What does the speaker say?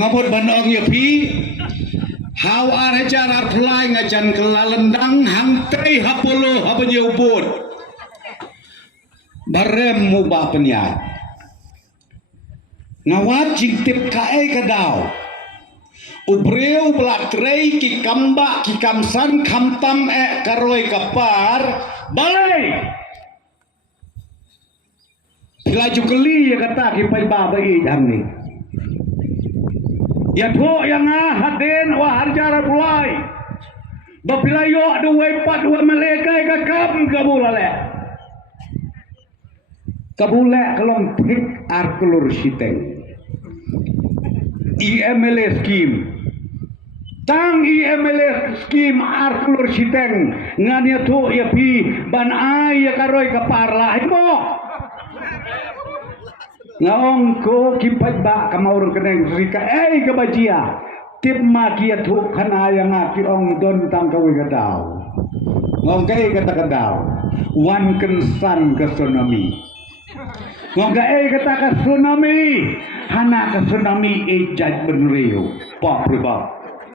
pengapot bandong ya pi how are cara flying ajan kelalendang hangtei hapolo habanya ubud barem mubah penyat ngawat jintip kae kadau ubreu belatrei ki kamba ki kamsan kamtam karoi kapar balai laju keli ya kata ki pai ba bai dang ni ya tho yang haden wa harjara bulai bapilayo adu wai pat wa malaikat ka kam kabulale kabule kelong tik arkulur siteng IML scheme tang IML scheme arkulur siteng ngania tu ya pi ban ai ya karoi kaparla mo ngaong ko kipat ba kamaur keneng rika kabajia tip makia tu kana yang ngaki ong don tang kawi kadau ngong kai kata kadau wan kensan ke tsunami ngong kai kata ke tsunami hana ke tsunami ejat benriu pok pribak